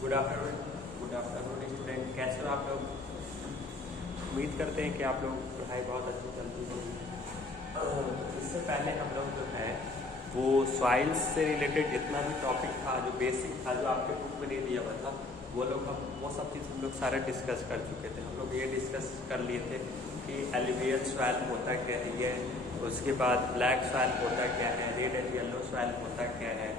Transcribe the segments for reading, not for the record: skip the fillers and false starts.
Good afternoon student, कैसे हो आप लोग। उम्मीद करते हैं कि आप लोग पढ़ाई बहुत अच्छी चलती होगी। इससे पहले हम लोग जो है वो सॉइल्स से रिलेटेड जितना भी टॉपिक था, जो बेसिक था, जो आपके बुक में नहीं दिया हुआ था, वो सब चीज़ हम लोग सारे डिस्कस कर चुके थे। हम लोग ये डिस्कस कर लिए थे कि एलुवियल सॉइल होता क्या है, ये उसके बाद ब्लैक सॉइल होता क्या है, रेड एंड येलो सॉइल होता क्या है,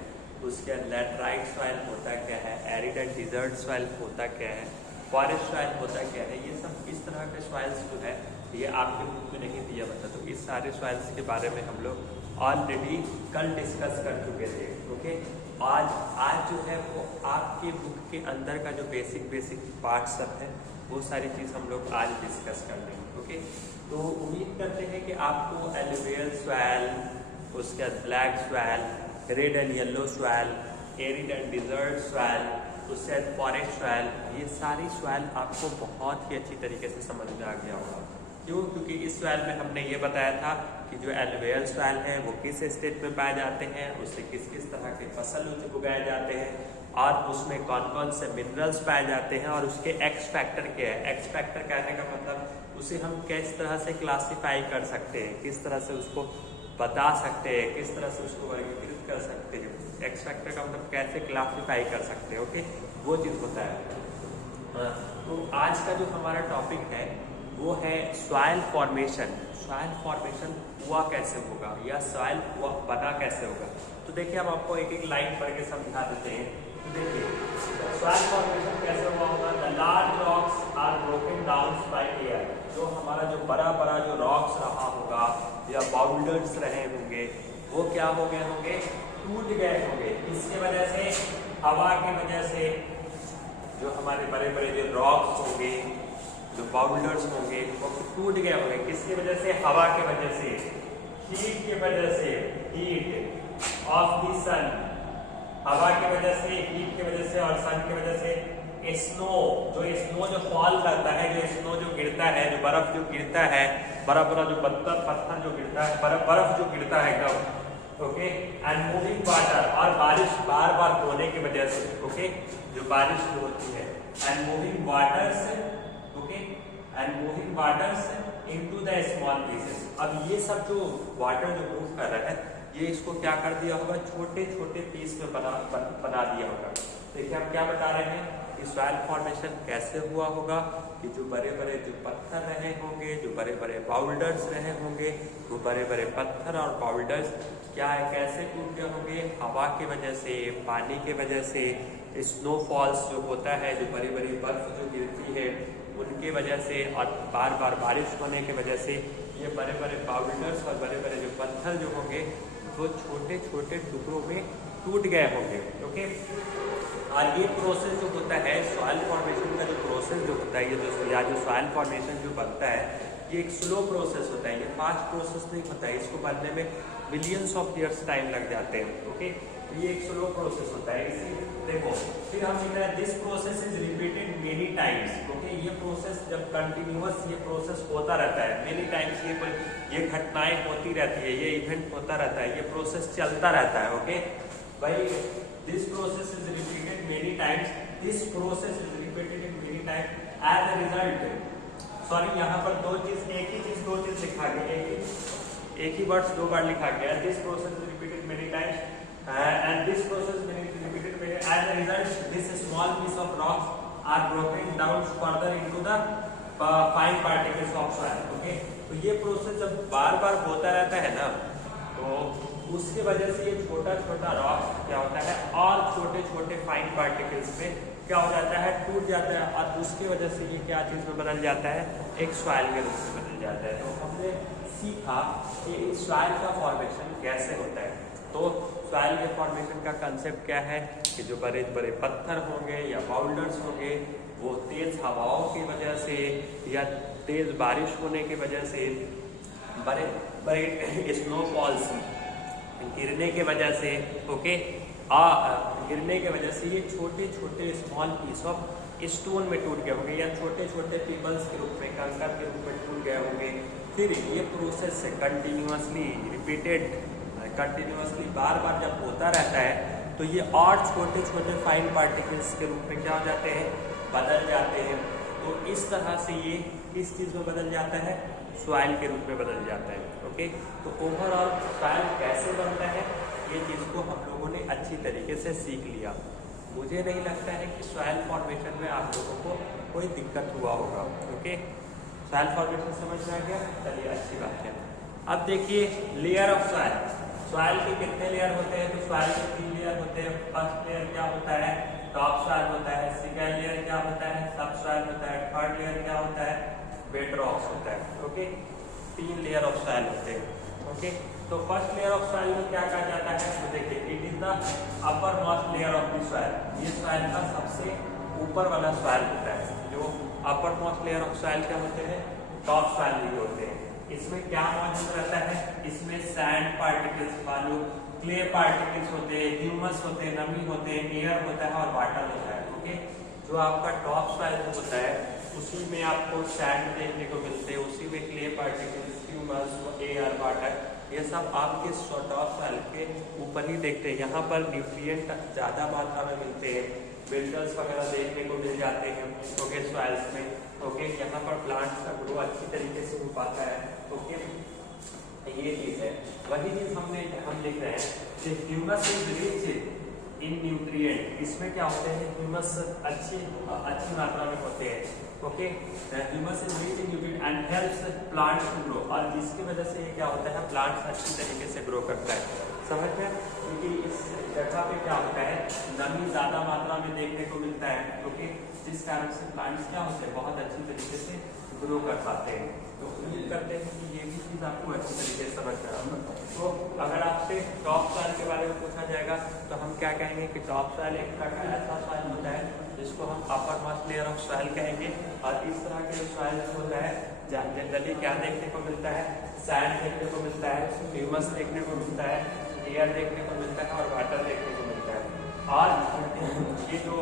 उसके बाद लैटराइट सॉइल होता क्या है, एरिड एंड डिजर्ट सॉइल होता क्या है, फॉरेस्ट सॉइल होता क्या है। ये सब इस तरह के सॉइल्स जो है ये आपके बुक में नहीं दिया हुआ था। तो इस सारे सॉइल्स के बारे में हम लोग ऑलरेडी कल डिस्कस कर चुके थे। ओके, आज जो है वो आपके बुक के अंदर का जो बेसिक पार्ट सब है वो सारी चीज़ हम लोग आज डिस्कस कर लेंगे। ओके, तो उम्मीद करते हैं कि आपको एलुवियल सॉइल, उसके बाद black soil, red and yellow soil, arid and desert soil, उससे बाद फॉरेस्ट सॉइल, ये सारी सॉइल आपको बहुत ही अच्छी तरीके से समझ में आ गया होगा। क्यों? क्योंकि इस सॉइल में हमने ये बताया था कि जो एलुवियल सॉइल है वो किस स्टेट में पाए जाते हैं, उससे किस किस तरह के फसल उगाए जाते हैं, और उसमें कौन कौन से मिनरल्स पाए जाते हैं, और उसके एक्स फैक्टर क्या है। एक्स फैक्टर कहने का मतलब उसे हम किस तरह से क्लासीफाई कर सकते हैं, किस तरह से उसको बता सकते हैं, किस तरह से उसको वर्गीकृत कर सकते हैं। एक्स फैक्टर का मतलब कैसे क्लासीफाई कर सकते हैं। ओके, वो चीज़ होता है। तो आज का जो हमारा टॉपिक है वो है सॉइल फॉर्मेशन। सॉइल फॉर्मेशन हुआ कैसे होगा या सॉइल बना कैसे होगा। तो देखिए, हम आपको एक एक लाइन पढ़ के समझा देते हैं। तो देखिए, सॉइल फॉर्मेशन कैसे हुआ होगा। The large rocks are broken down by air. जो हमारा जो बड़ा जो रॉक्स रहा होगा या बाउल्डर्स रहे होंगे वो क्या हो गए होंगे, टूट गए होंगे। इसके वजह से, हवा की वजह से, जो हमारे बड़े जो रॉक्स होंगे, जो बाउल्डर्स होंगे वो टूट गए होंगे। किसकी वजह से? हवा की वजह से, हीट की वजह से, हीट ऑफ द सन, हवा की वजह से, हीट की वजह से और सन की वजह से। स्नो जो फॉल करता है, जो स्नो जो गिरता है, जो बर्फ जो गिरता है, बड़ा जो पत्थर जो गिरता है, बर्फ जो गिरता है एकदम। ओके, एंड मूविंग वाटर, और बारिश बार होने की वजह से। ओके, जो बारिश जो होती है, and moving waters, okay, and moving waters into the small places. अब ये सब जो वाटर जो मूव कर रहा है ये इसको क्या कर दिया होगा, छोटे पीस में बना दिया होगा। देखिए, हम क्या बता रहे हैं कि सॉइल फॉर्मेशन कैसे हुआ होगा कि जो बड़े जो पत्थर रहे होंगे, जो बड़े बाउल्डर्स रहे होंगे, वो बड़े पत्थर और बाउल्डर्स क्या है, कैसे टूट गए होंगे। हवा की वजह से, पानी की वजह से, स्नोफॉल्स जो होता है, जो बड़ी बर्फ जो गिरती है उनके वजह से, और बार बारिश होने की वजह से ये बड़े बाउल्डर्स और बड़े जो पत्थर जो होंगे वो छोटे टुकड़ों में टूट गए होंगे। ओके, और ये प्रोसेस जो होता है सॉइल फॉर्मेशन का, जो प्रोसेस जो होता है, ये जो सॉइल फॉर्मेशन जो बनता है ये एक स्लो प्रोसेस होता है, ये फास्ट प्रोसेस नहीं होता है। इसको बनने में मिलियंस ऑफ ईयर्स टाइम लग जाते हैं। ओके, ये एक स्लो प्रोसेस होता है। इसी देखो, फिर हम लिख रहे हैं this process is repeated many times. Okay, ये प्रोसेस जब कंटिन्यूअस ये प्रोसेस होता रहता है, मेनी टाइम्स ये घटनाएं होती रहती है, ये इवेंट होता रहता है, ये प्रोसेस चलता रहता है। ओके भाई, this process is repeated many times, this process is repeated in many times as a result. Sorry, यहाँ पर दो चीज लिखा गया, एक ही वर्ड्स दो बार लिखा गया। This process is repeated many times and this process when it is repeated, as a result this small piece of rocks are broken down further into the fine particles of soil. Okay, तो ये process जब बार होता रहता है ना, तो उसके वजह से ये छोटा रॉक्स क्या होता है और छोटे फाइन पार्टिकल्स में क्या हो जाता है, टूट जाता है, और उसकी वजह से ये क्या चीज में बदल जाता है, एक सॉइल के रूप में बदल जाता है। तो हमने सीखा कि सॉइल का फॉर्मेशन कैसे होता है। तो सॉइल के फॉर्मेशन का कंसेप्ट क्या है कि जो बड़े पत्थर होंगे या बाउल्डर्स होंगे वो तेज हवाओं की वजह से या तेज बारिश होने की वजह से, बड़े स्नोफॉल्स गिरने के वजह से, ओके, गिरने के वजह से ये छोटे स्मॉल पीस ऑफ स्टोन में टूट गए होंगे या छोटे पिबल्स के रूप में, कंकर के रूप में टूट गए होंगे। फिर ये प्रोसेस से कंटिन्यूअसली बार जब होता रहता है तो ये और छोटे छोटे फाइन पार्टिकल्स के रूप में क्या हो जाते हैं, बदल जाते हैं। तो इस तरह से ये किस चीज़ में बदल जाता है, सॉइल के रूप में बदल जाता है। ओके, तो ओवरऑल सॉइल कैसे बनता है ये चीज़ को हम लोगों ने अच्छी तरीके से सीख लिया। मुझे नहीं लगता है कि सॉइल फॉर्मेशन में आप लोगों को कोई दिक्कत हुआ होगा। ओके, सॉइल फॉर्मेशन समझ में आ गया, चलिए अच्छी बात है। अब देखिए लेयर ऑफ सॉइल, सॉइल के कितने लेयर होते हैं, तो सॉइल के 3 लेयर होते हैं। फर्स्ट लेयर क्या होता है, टॉप सॉइल होता है। सेकेंड लेयर क्या होता है, सब सॉइल होता है। थर्ड लेयर क्या होता है, बेड रॉक्स होता है। ओके, 3 लेयर ऑफ सॉइल होते हैं। ओके, तो फर्स्ट लेयर ऑफ सॉइल में क्या कहा जाता है, तो देखिए it is the upper most layer of the soil. ये सॉइल का सबसे ऊपर वाला सॉइल होता है। जो upper most layer of soil क्या होते हैं, टॉप सॉइल भी होते हैं। इसमें क्या मौजूद रहता है, इसमें सैंड पार्टिकल्स, बालू, क्ले पार्टिकल्स होते हैं, ह्यूमस होते हैं, नमी होते हैं, एयर होता है और वाटर होता है। ओके, जो आपका टॉप सॉइल होता है उसी में आपको सैंड देखने को मिलते हैं, उसी में clay particles, humus, air, water, ये सब आपके टॉप सॉइल के ऊपर ही देखते हैं। यहाँ पर न्यूट्रिएंट ज़्यादा मात्रा में मिलते हैं, मिनरल्स वगैरह देखने को मिल जाते हैं। ओके, सॉइल्स में। ओके, यहाँ पर प्लांट्स का ग्रो अच्छी तरीके से हो पाता है। ओके, ये चीज़ है। वही चीज़ हम लिख रहे हैं कि humus is rich in nutrient. इसमें क्या होते हैं, ह्यूमस अच्छी मात्रा में होते हैं। Okay, humus is rich in nutrient and helps plants to grow, और जिसकी वजह से ये क्या होता है, प्लांट्स अच्छी तरीके से ग्रो करता है। समझ में, क्योंकि इस जगह पे क्या होता है, नमी ज़्यादा मात्रा में देखने को मिलता है। ओके, जिस कारण से प्लांट्स क्या होते हैं, बहुत अच्छी तरीके से ग्रो कर पाते हैं। तो उम्मीद करते हैं कि ये भी चीज़ आपको अच्छी तरीके से समझ में आएगा। तो अगर आपसे टॉप सॉइल के बारे में पूछा जाएगा तो हम क्या कहेंगे कि टॉप सॉइल एक तरह का ऐसा सॉइल होता है जिसको हम upper most layer of soil कहेंगे। और इस तरह के सॉइल होता है जनरली क्या देखने को मिलता है, सैंड देखने को मिलता है, ह्यूमस देखने को मिलता है, एयर देखने को मिलता है और वाटर देखने को मिलता है। और ये जो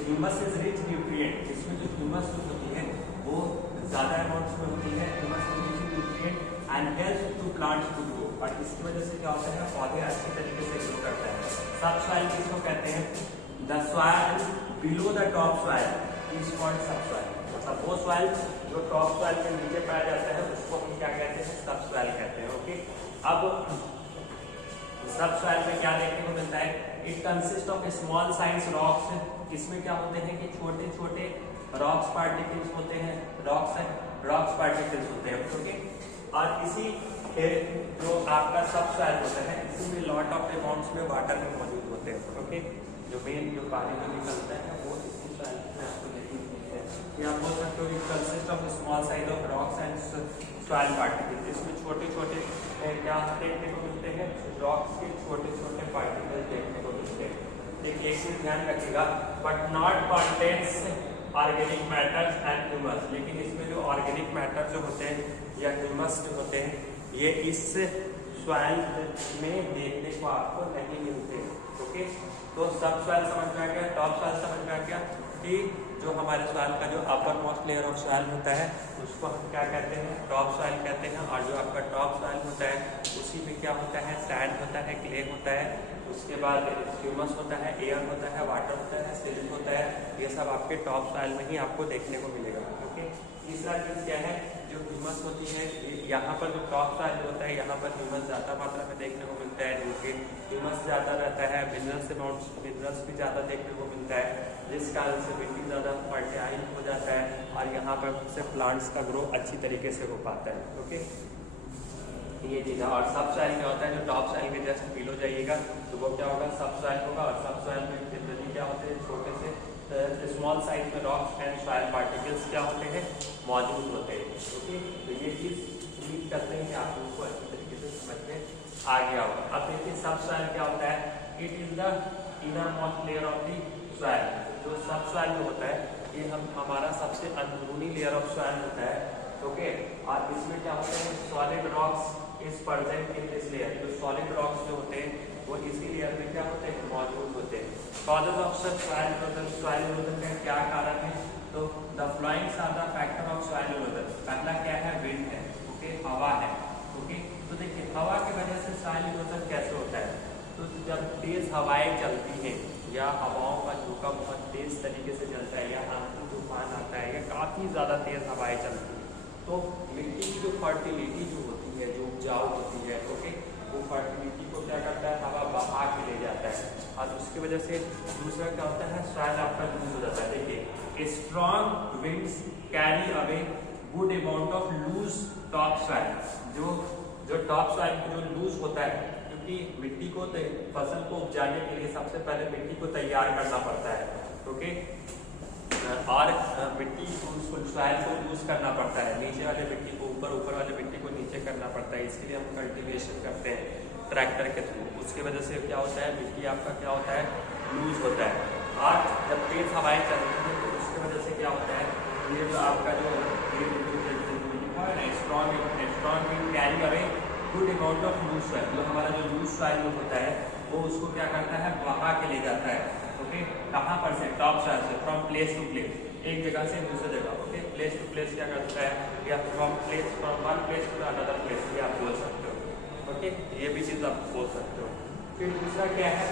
ह्यूमस इज रिच न्यूट्रिएंट, इसमें जो ह्यूमस होती है वो ज़्यादा अमाउंट्स में होती है। Humus is rich nutrient and helps to plants to grow, और इसकी वजह से क्या होता है, पौधे अच्छी तरीके से ग्रो करता है। सब सॉइल किसको कहते हैं, the soil below the top soil is called सब सॉइल। मतलब वो सॉइल जो टॉप सॉइल के नीचे पाया जाता है उसको हम क्या कहते हैं, सब सॉइल कहते हैं। ओके, अब सब सॉइल में क्या देखने को मिलता है, it consist of small size rocks. इसमें क्या होते हैं कि छोटे छोटे रॉक्स पार्टिकल्स होते हैं, रॉक्स पार्टिकल्स होते हैं। ओके, और इसी जो आपका सब सॉइल होता है इसी में लॉट ऑफ अमाउंट्स में वाटर में मौजूद होते हैं। ओके, जो मेन जो पानी में निकलता है वो इसी सॉइल में आपको देखने को मिलता है। या आप बोल सकते हो it consist of small size of rocks and soil particles. इसमें छोटे छोटे क्या देखने को मिलते हैं, रॉक्स के छोटे छोटे पार्टिकल्स देखने को मिलते हैं। देखिए एक चीज ध्यान रखिएगा, but not contents organic matters and humus. लेकिन इसमें जो ऑर्गेनिक मैटर जो होते हैं या ह्यूमस जो होते हैं ये इस सॉइल में देखने को आपको नहीं मिलते। ओके, तो सब सॉइल समझ में आ गया, टॉप सॉइल समझ में आ गया कि जो हमारे सॉइल का जो upper most layer of soil होता है उसको हम क्या कहते हैं, टॉप सॉइल कहते हैं। और जो आपका टॉप सॉइल होता है उसी में क्या होता है, सैंड होता है, क्ले होता है, उसके बाद ह्यूमस होता है, एयर होता है, वाटर होता है, सिल्ट होता है। ये सब आपके टॉप सॉइल में ही आपको देखने को मिलेगा। ओके, तीसरा चीज़ क्या है, जो ह्यूमस होती है, यहाँ पर जो टॉप सॉइल होता है यहाँ पर ह्यूमस ज़्यादा मात्रा में देखने को मिलता है, न्यूट्रिएंट ह्यूमस ज़्यादा रहता है, मिनरल्स भी ज़्यादा देखने को मिलता है, जिस कारण से मिट्टी ज़्यादा फर्टाइल हो जाता है और यहाँ पर से प्लांट्स का ग्रो अच्छी तरीके से हो पाता है। ओके, ये चीज़ है। और सब सॉइल क्या होता है, जो टॉप सॉइल के जस्ट बिलो जाइएगा तो वो क्या होगा, सब सॉइल होगा। और सब सॉइल में जनरली क्या होते हैं, छोटे से स्मॉल साइज में रॉक्स एंड सॉइल पार्टिकल्स क्या होते हैं, मौजूद होते हैं। ओके, तो ये चीज़ उम्मीद करते हैं कि आप लोगों को अच्छी तरीके से समझ में आ गया होगा। अब देखिए सब सॉइल क्या होता है, it is the inner most layer of the soil. जो सब सॉइल में होता है ये हमारा सबसे अंदरूनी लेयर ऑफ सॉइल होता है। ओके, और इसमें क्या होता है, solid rocks is present in this layer. जो सॉलिड रॉक्स जो होते हैं वो इसी लेयर में क्या होते हैं, मौजूद होते हैं। Causes of such soil erosion, soil erosion का क्या कारण है, तो the flowings are the factor of soil erosion. पहला क्या है, विंड है। ओके, हवा है। ओके, तो देखिए हवा की वजह से सॉइल इरोजन कैसे होता है, तो जब तेज हवाएं चलती हैं या हवाओं का झोंका बहुत तेज तरीके से चलता है या आंधी तूफान आता है या काफ़ी ज़्यादा तेज हवाएं चलती हैं, तो मिट्टी की जो फर्टिलिटी जो होती है, जो उपजाऊ होती है, ओके, वो फर्टिलिटी को क्या करता है, हवा बहा के ले जाता है। और उसकी वजह से दूसरा क्या होता है, सॉइल आपका लूज हो जाता है। देखिए, strong winds carry away good amount of loose top soil. जो टॉप सॉइल जो लूज होता है, क्योंकि मिट्टी को फसल को उपजाने के लिए सबसे पहले मिट्टी को तैयार करना पड़ता है, ओके, और मिट्टी को उसको सॉइल को लूज करना पड़ता है, नीचे वाले मिट्टी को ऊपर, ऊपर वाले मिट्टी को नीचे करना पड़ता है। इसलिए हम कल्टीवेशन करते हैं ट्रैक्टर के थ्रू। उसकी वजह से क्या होता है, मिट्टी आपका क्या होता है, लूज होता है। और जब तेज हवाएं चलती हैं तो उसकी वजह से क्या होता है, ये जो आपका जो strong wind carry away good amount of loose soil, जो हमारा जो लूज सॉइल होता है वो उसको क्या करता है, बहा के ले जाता है, ओके। कहाँ पर से, टॉप सॉइल से, फ्रॉम प्लेस टू प्लेस, एक जगह से दूसरी जगह, ओके। प्लेस टू प्लेस क्या करता है, या from one place to another place, ये आप बोल सकते हो, ओके, ये भी चीज़ आप बोल सकते हो। फिर दूसरा क्या है,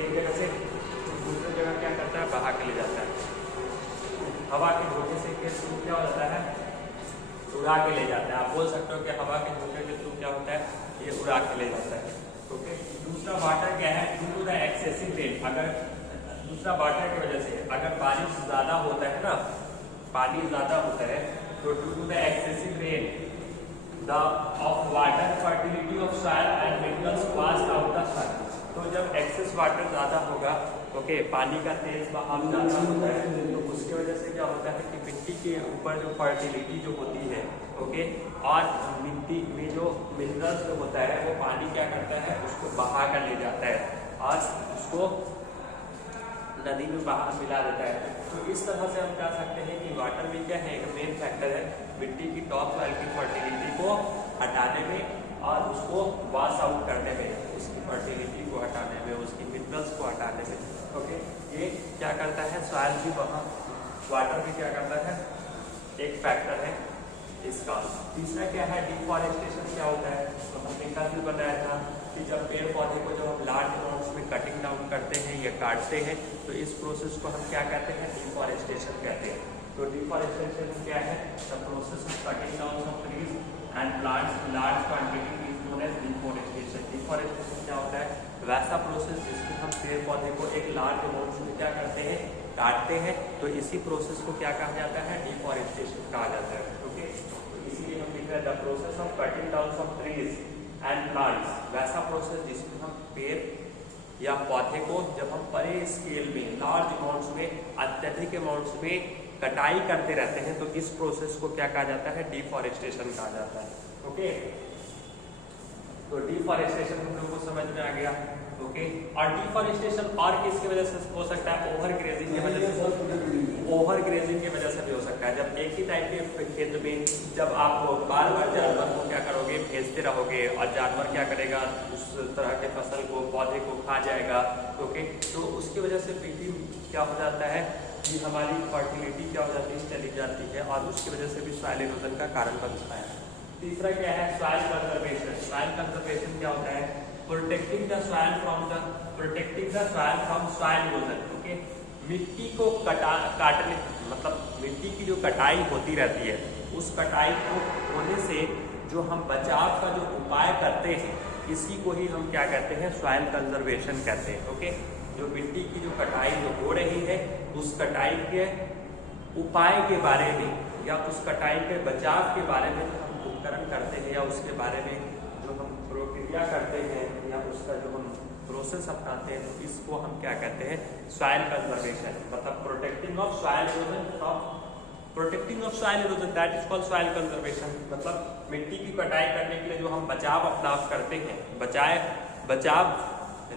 एक जगह से दूसरी जगह क्या करता है, बहा के ले जाता है। हवा के झोंके से क्या हो जाता है, उड़ा के ले जाता है। आप बोल सकते हो कि हवा के झोंके के थ्रू क्या होता है, ये उड़ा के ले जाता है, ओके। दूसरा वाटर क्या है, due to the excessive rain, अगर दूसरा वाटर की वजह से अगर बारिश ज़्यादा होता है ना, पानी ज़्यादा होता है, तो due to the excessive rain the of water fertility of soil and minerals pass out the soil. तो जब एक्सेस वाटर ज़्यादा होगा, ओके, पानी का तेज बहाव ज़्यादा होता है, तो उसकी वजह से क्या होता है कि मिट्टी के ऊपर जो फर्टिलिटी जो होती है, ओके, और मिट्टी में जो मिनरल्स जो होता है वो पानी क्या करता है, उसको बहा कर ले जाता है और उसको नदी में बाहर मिला देता है। तो इस तरह से हम कह सकते हैं कि वाटर भी क्या है, एक मेन फैक्टर है मिट्टी की टॉप सॉइल की फर्टिलिटी को हटाने में और उसको वॉश आउट करने में, उसकी फर्टिलिटी को हटाने में, उसकी मिनरल्स को हटाने में, ओके। ये क्या करता है, सॉइल भी वहाँ, वाटर भी क्या करता है, एक फैक्टर है इसका। तीसरा क्या है, डिफॉरेस्टेशन क्या होता है, तो हमने कल भी बताया था कि जब पेड़ पौधे को जब हम लार्ज अमाउंट्स में कटिंग डाउन करते हैं या काटते हैं, तो इस प्रोसेस को हम क्या कहते हैं, डिफॉरेस्टेशन कहते हैं। तो डिफॉरेस्टेशन क्या है, the process of cutting down of trees and plants large quantity is known as deforestation. Deforestation क्या होता है, वैसा प्रोसेस जिसमें हम पेड़ पौधे को एक लार्ज अमाउंट में क्या करते हैं, काटते हैं, तो इसी प्रोसेस को क्या कहा जाता है, डिफॉरेस्टेशन कहा जाता है, ओके। तो इसीलिए हम लिख रहे हैं the process of cutting down of trees and plants, वैसा प्रोसेस जिसमें हम पेड़ या पौधे को जब हम बड़े स्केल में, लार्ज अमाउंट्स में, अत्यधिक अमाउंट्स में कटाई करते रहते हैं, तो इस प्रोसेस को क्या कहा जाता है, डिफॉरेस्टेशन कहा जाता है, ओके। तो डिफॉरेस्टेशन हम लोगों को समझ में आ गया, ओके। और डिफॉरेस्टेशन और किसकी वजह से हो सकता है, ओवर ग्रेजिंग की वजह से, ओवर ग्रेजिंग की वजह से भी हो सकता है। जब एक ही टाइप के खेत में जब आप बार बार जानवर को क्या करोगे, भेजते रहोगे और जानवर क्या करेगा, उस तरह के फसल को, पौधे को खा जाएगा, ओके, तो उसकी वजह से मिट्टी क्या हो जाता है कि हमारी फर्टिलिटी क्या हो जाती है, चली जाती है, और उसकी वजह से भी सॉइल इरोजन का कारण बनता है। तीसरा क्या है, सॉइल कंजर्वेशन। सॉइल कंजर्वेशन क्या होता है, protecting the soil from soil erosion, okay. मिट्टी को काटने, मतलब मिट्टी की जो कटाई होती रहती है, उस कटाई को होने से जो हम बचाव का जो उपाय करते हैं, इसी को ही हम क्या कहते हैं, सॉइल कंजर्वेशन कहते हैं, ओके। जो मिट्टी की जो कटाई जो हो रही है, उस कटाई के उपाय के बारे में या उस कटाई के बचाव के बारे में जो हम उपकरण करते हैं या उसके बारे में जो हम प्रक्रिया करते हैं या उसका जो हम प्रोसेस अपनाते हैं, तो इसको हम क्या कहते हैं, सॉइल कंजर्वेशन, मतलब protecting of soil erosion, that is called soil conservation. मतलब मिट्टी की कटाई करने के लिए जो हम बचाव अपनाव करते हैं, बचाव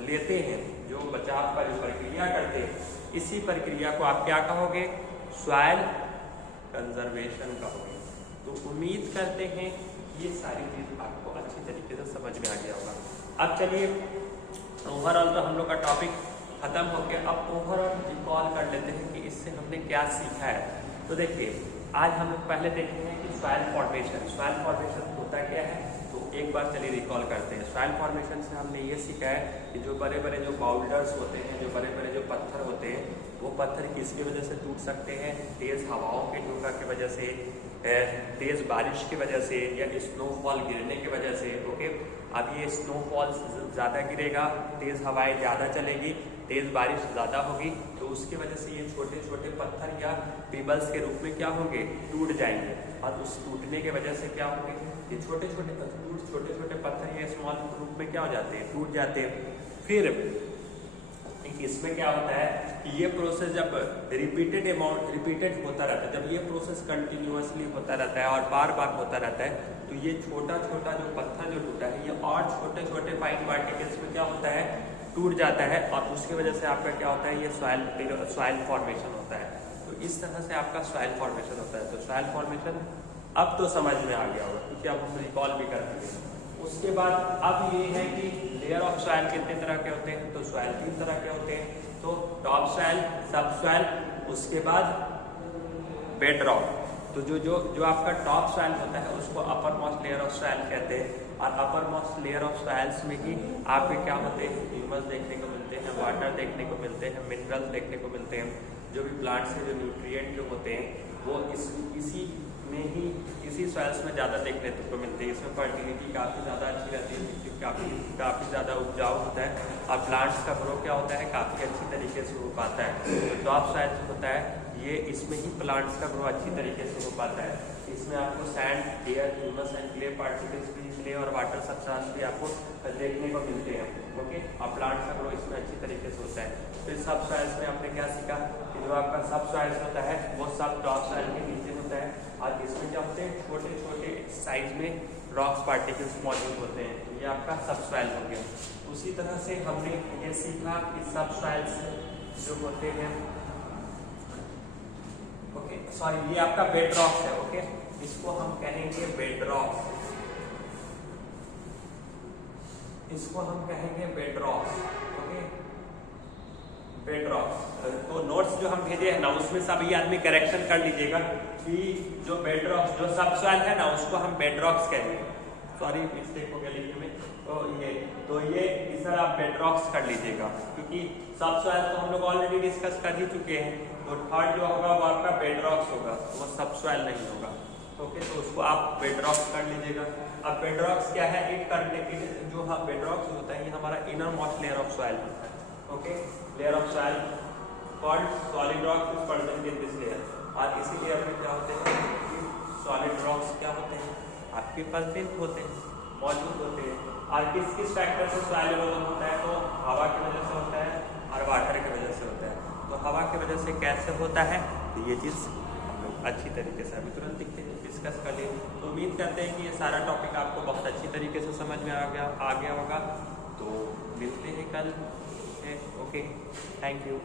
लेते हैं, जो बचाव का जो प्रक्रिया करते हैं, इसी प्रक्रिया को आप क्या कहोगे, सॉइल कंजर्वेशन कहोगे। तो उम्मीद करते हैं ये सारी चीज आपको अच्छी तरीके से समझ में आ गया होगा। अब चलिए ओवरऑल तो हम लोग का टॉपिक खत्म हो गया, अब ओवरऑल रिकॉल कर लेते हैं कि इससे हमने क्या सीखा है। तो देखिए, आज हम लोग पहले देखते हैं कि सॉइल फॉर्मेशन होता क्या है। तो एक बार चलिए रिकॉल करते हैं। सॉइल फॉर्मेशन से हमने ये सीखा है कि जो बड़े बड़े जो बाउल्डर्स होते हैं, जो बड़े बड़े जो पत्थर होते हैं, वो पत्थर किसकी वजह से टूट सकते हैं? तेज़ हवाओं के झोंका की वजह से, तेज़ बारिश की वजह से, या स्नोफॉल गिरने की वजह से। ओके, अब ये स्नोफॉल ज़्यादा गिरेगा, तेज़ हवाएं ज़्यादा चलेगी, तेज़ बारिश ज़्यादा होगी, तो उसकी वजह से ये छोटे छोटे पत्थर या पेबल्स के रूप में क्या होंगे? टूट जाएंगे। और उस टूटने के वजह से क्या होंगे? ये छोटे छोटे पत्थर या स्मॉल रूप में क्या हो जाते हैं? टूट जाते हैं। फिर इसमें क्या होता है कि ये प्रोसेस जब रिपीटेड होता रहता है, जब ये प्रोसेस कंटिन्यूअसली होता रहता है और बार बार होता रहता है, तो ये छोटा छोटा जो पत्थर जो टूटा है, ये और छोटे छोटे फाइन पार्टिकल्स में क्या होता है? टूट जाता है, और उसकी वजह से आपका क्या होता है? ये सॉइल फॉर्मेशन होता है। तो इस तरह से आपका सॉइल फॉर्मेशन होता है। तो सॉइल फॉर्मेशन अब तो समझ में आ गया होगा, क्योंकि अब हम रिकॉल भी कर चुके हैं। उसके बाद अब ये है कि लेयर ऑफ सॉइल कितने तरह के होते हैं? तो सॉइल 3 तरह के होते हैं। तो टॉप सॉइल, सब सॉइल, उसके बाद बेड रॉक। तो जो आपका टॉप सॉइल होता है उसको upper most layer of soil कहते हैं। और upper most layer of soils में ही आपके क्या होते हैं? ह्यूमस देखने को मिलते हैं, वाटर देखने को मिलते हैं, मिनरल्स देखने को मिलते हैं। जो भी प्लांट से जो न्यूट्रिएंट जो होते हैं वो इसी सॉइल्स में ज़्यादा देखने को मिलते हैं। इसमें फर्टिलिटी काफ़ी ज़्यादा अच्छी रहती है, मिट्टी काफ़ी ज़्यादा उपजाऊ होता है, और प्लांट्स का ग्रो क्या होता है? काफ़ी अच्छी तरीके से हो पाता है। तो टॉप सॉइल होता है ये, इसमें ही प्लांट्स का ग्रो अच्छी तरीके से हो पाता है। इसमें आपको sand, air, humus and clay particles भी, क्ले और वाटर सब्सटेंस भी आपको देखने को मिलते हैं। ओके, और प्लांट्स का ग्रो इसमें अच्छी तरीके से होता है। फिर सब सॉइल्स में आपने क्या सीखा कि जो आपका सब सॉइल्स होता है वो सब टॉप सॉइल के नीचे होता है, और इसमें क्या होते हैं? छोटे छोटे साइज में रॉक्स पार्टिकल्स मौजूद होते हैं। तो ये आपका सब सॉइल हो गया। उसी तरह से हमने ये सीखा कि सब सॉइल्स जो होते हैं, ओके सॉरी, ये आपका बेड रॉक्स है। ओके, इसको हम कहेंगे बेड रॉक्स, इसको हम कहेंगे bed rocks. Okay, bed rocks. तो नोट्स जो हम भेजे हैं ना, उसमें सभी आदमी करेक्शन कर लीजिएगा कि जो बेड रॉक्स, जो सब सॉइल है ना, उसको हम बेड रॉक्स कहेंगे। सॉरी, मिस्टेक हो गया लिखने में। तो ये इस तरह आप बेड रॉक्स कर लीजिएगा, क्योंकि सब सॉइल तो हम लोग ऑलरेडी डिस्कस कर ही चुके हैं। तो थर्ड जो होगा वो आपका बेड रॉक्स होगा, वो सब सॉइल नहीं होगा। ओके, तो उसको आप बेड रॉक्स कर लीजिएगा। अब बेड रॉक्स क्या है? जो बेड रॉक्स होता है ये हमारा inner most layer of soil होता है। Okay, layer of soil called solid rocks is present in this layer. और इसी लेयर में क्या होते हैं? सॉलिड रॉक्स क्या होते हैं? आपके प्रेजेंट होते हैं, मौजूद होते हैं। और किस किस फैक्टर से सॉइल इरोजन होता है? तो हवा की वजह से होता है और वाटर की वजह से होता है। तो हवा की वजह से कैसे होता है? तो ये चीज़ हम लोग अच्छी तरीके से अभी तुरंत डिस्कस कर लिए। तो उम्मीद करते हैं कि ये सारा टॉपिक आपको बहुत अच्छी तरीके से समझ में आ गया होगा। तो मिलते हैं कल। Okay, thank you.